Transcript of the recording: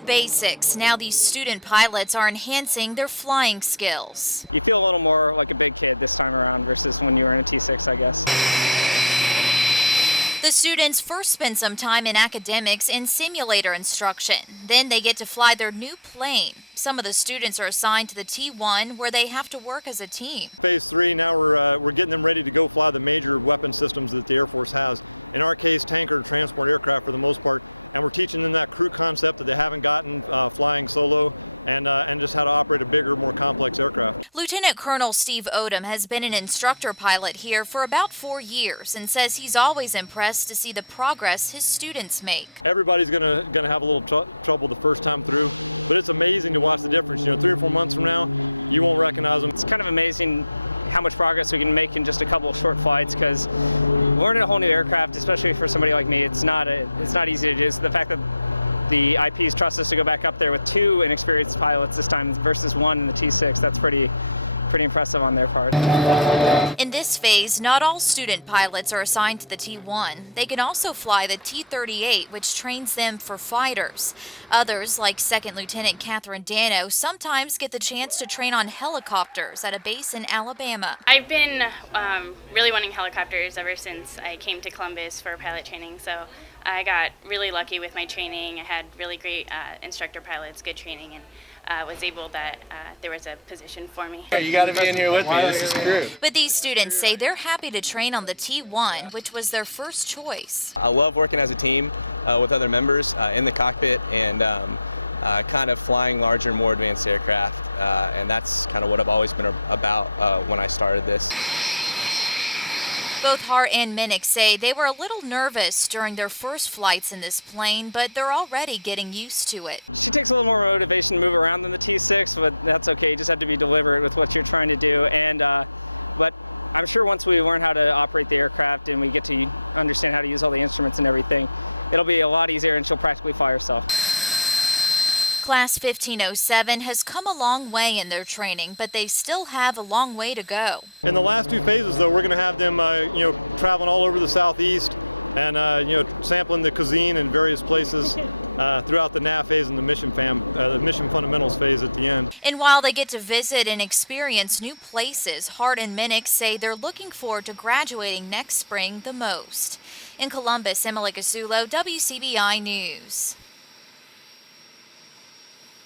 the basics. Now these student pilots are enhancing their flying skills. You feel a little more like a big kid this time around versus when you were in T6, I guess. The students first spend some time in academics and simulator instruction. Then they get to fly their new plane. Some of the students are assigned to the T1, where they have to work as a team. Phase 3, now we're getting them ready to go fly the major weapon systems that the Air Force has. In our case, tanker transport aircraft for the most part. And we're teaching them that crew concept that they haven't gotten flying solo and just how to operate a bigger, more complex aircraft. Lieutenant Colonel Steve Odom has been an instructor pilot here for about 4 years and says he's always impressed to see the progress his students make. Everybody's gonna have a little trouble the first time through, but it's amazing to watch the difference. 3 or 4 months from now, you won't recognize them. It's kind of amazing how much progress we can make in just a couple of short flights, because learning a whole new aircraft, especially for somebody like me, it's not easy to do. The fact that the IPs trust us to go back up there with 2 inexperienced pilots this time versus 1 in the T6, that's pretty impressive on their part. In this phase, not all student pilots are assigned to the T1. They can also fly the T-38, which trains them for fighters. Others, like Second Lieutenant Catherine Dano, sometimes get the chance to train on helicopters at a base in Alabama. I've been really wanting helicopters ever since I came to Columbus for pilot training, so I got really lucky with my training. I had really great instructor pilots, good training, and was able that there was a position for me. You got to be in here with me. This is true. But these students say they're happy to train on the T1, which was their first choice. I love working as a team with other members in the cockpit and kind of flying larger, more advanced aircraft, and that's kind of what I've always been about when I started this. Both Hart and Minnick say they were a little nervous during their first flights in this plane, but they're already getting used to it. She takes a little more motivation to move around than the T6, but that's okay. You just have to be deliberate with what you're trying to do. And but I'm sure once we learn how to operate the aircraft and we get to understand how to use all the instruments and everything, it'll be a lot easier, and she'll practically fly herself. Class 1507 has come a long way in their training, but they still have a long way to go. In the last 2 phases, though, we're going to have them, traveling all over the southeast and, sampling the cuisine in various places throughout the NAV phase and the mission fundamentals phase at the end. And while they get to visit and experience new places, Hart and Minnick say they're looking forward to graduating next spring the most. In Columbus, Emily Cassulo, WCBI News.